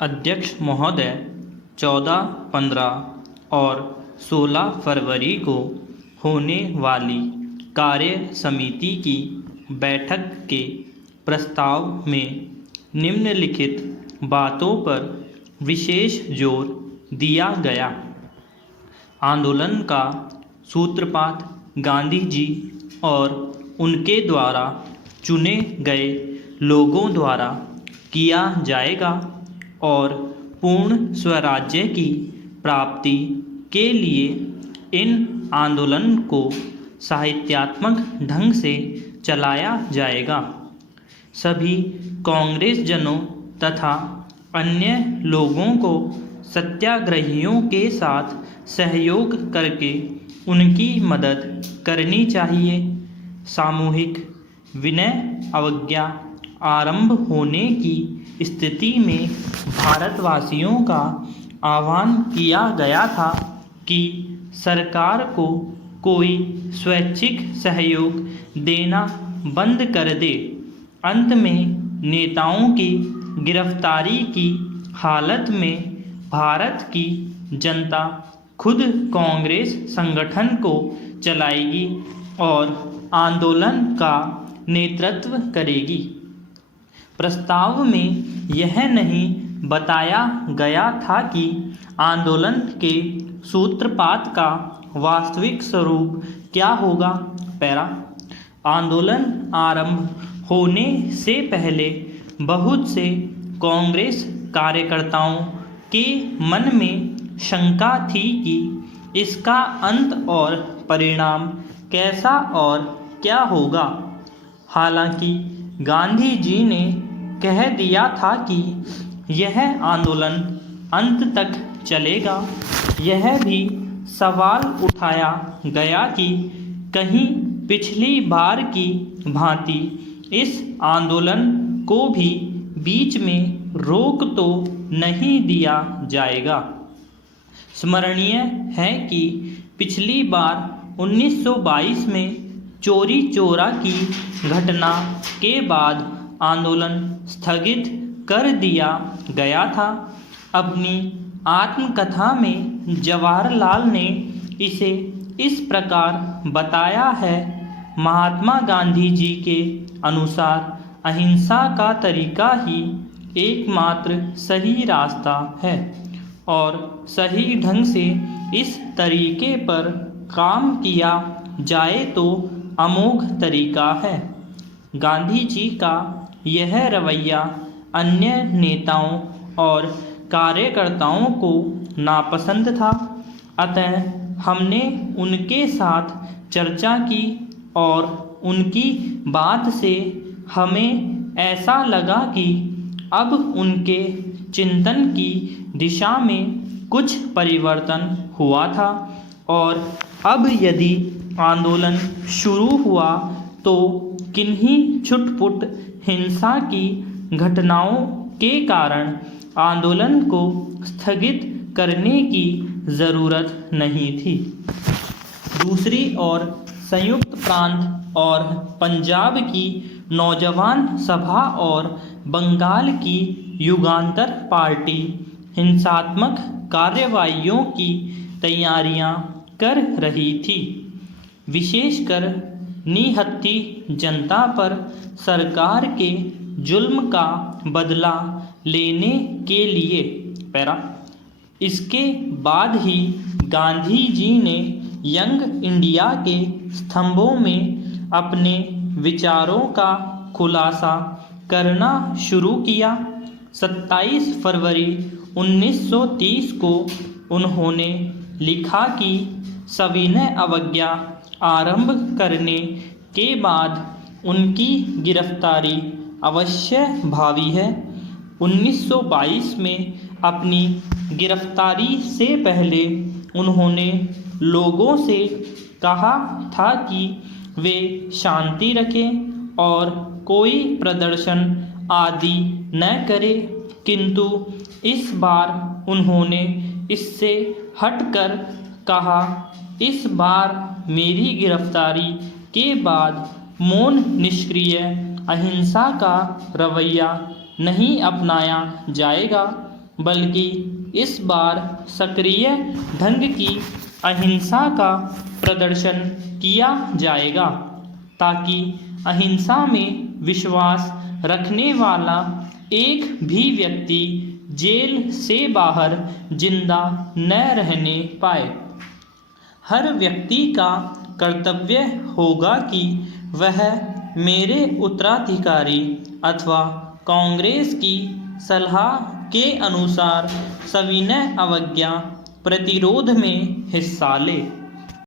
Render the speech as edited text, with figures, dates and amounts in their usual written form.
अध्यक्ष महोदय, 14, 15 और 16 फरवरी को होने वाली कार्य समिति की बैठक के प्रस्ताव में निम्नलिखित बातों पर विशेष जोर दिया गया। आंदोलन का सूत्रपात गांधी जी और उनके द्वारा चुने गए लोगों द्वारा किया जाएगा और पूर्ण स्वराज्य की प्राप्ति के लिए इन आंदोलन को साहित्यात्मक ढंग से चलाया जाएगा। सभी कांग्रेसजनों तथा अन्य लोगों को सत्याग्रहियों के साथ सहयोग करके उनकी मदद करनी चाहिए। सामूहिक विनय अवज्ञा आरंभ होने की स्थिति में भारतवासियों का आह्वान किया गया था कि सरकार को कोई स्वैच्छिक सहयोग देना बंद कर दे। अंत में नेताओं की गिरफ्तारी की हालत में भारत की जनता खुद कांग्रेस संगठन को चलाएगी और आंदोलन का नेतृत्व करेगी। प्रस्ताव में यह नहीं बताया गया था कि आंदोलन के सूत्रपात का वास्तविक स्वरूप क्या होगा। पैरा आंदोलन आरंभ होने से पहले बहुत से कांग्रेस कार्यकर्ताओं के मन में शंका थी कि इसका अंत और परिणाम कैसा और क्या होगा। हालांकि गांधी जी ने कह दिया था कि यह आंदोलन अंत तक चलेगा। यह भी सवाल उठाया गया कि कहीं पिछली बार की भांति इस आंदोलन को भी बीच में रोक तो नहीं दिया जाएगा। स्मरणीय है कि पिछली बार 1922 में चोरी चोरा की घटना के बाद आंदोलन स्थगित कर दिया गया था। अपनी आत्मकथा में जवाहरलाल ने इसे इस प्रकार बताया है। महात्मा गांधी जी के अनुसार अहिंसा का तरीका ही एकमात्र सही रास्ता है और सही ढंग से इस तरीके पर काम किया जाए तो अमोघ तरीका है। गांधी जी का यह रवैया अन्य नेताओं और कार्यकर्ताओं को नापसंद था। अतः हमने उनके साथ चर्चा की और उनकी बात से हमें ऐसा लगा कि अब उनके चिंतन की दिशा में कुछ परिवर्तन हुआ था और अब यदि आंदोलन शुरू हुआ तो किन्हीं छुटपुट हिंसा की घटनाओं के कारण आंदोलन को स्थगित करने की ज़रूरत नहीं थी। दूसरी ओर संयुक्त प्रांत और पंजाब की नौजवान सभा और बंगाल की युगांतर पार्टी हिंसात्मक कार्रवाइयों की तैयारियां कर रही थी। विशेषकर निहत्थी जनता पर सरकार के जुल्म का बदला लेने के लिए। पैरा इसके बाद ही गांधी जी ने यंग इंडिया के स्तंभों में अपने विचारों का खुलासा करना शुरू किया। 27 फरवरी 1930 को उन्होंने लिखा कि सविनय अवज्ञा आरंभ करने के बाद उनकी गिरफ्तारी अवश्य भावी है। 1922 में अपनी गिरफ्तारी से पहले उन्होंने लोगों से कहा था कि वे शांति रखें और कोई प्रदर्शन आदि न करें, किंतु इस बार उन्होंने इससे हटकर कहा, इस बार मेरी गिरफ्तारी के बाद मौन निष्क्रिय अहिंसा का रवैया नहीं अपनाया जाएगा। बल्कि इस बार सक्रिय ढंग की अहिंसा का प्रदर्शन किया जाएगा, ताकि अहिंसा में विश्वास रखने वाला एक भी व्यक्ति जेल से बाहर जिंदा न रहने पाए। हर व्यक्ति का कर्तव्य होगा कि वह मेरे उत्तराधिकारी अथवा कांग्रेस की सलाह के अनुसार सविनय अवज्ञा प्रतिरोध में हिस्सा ले।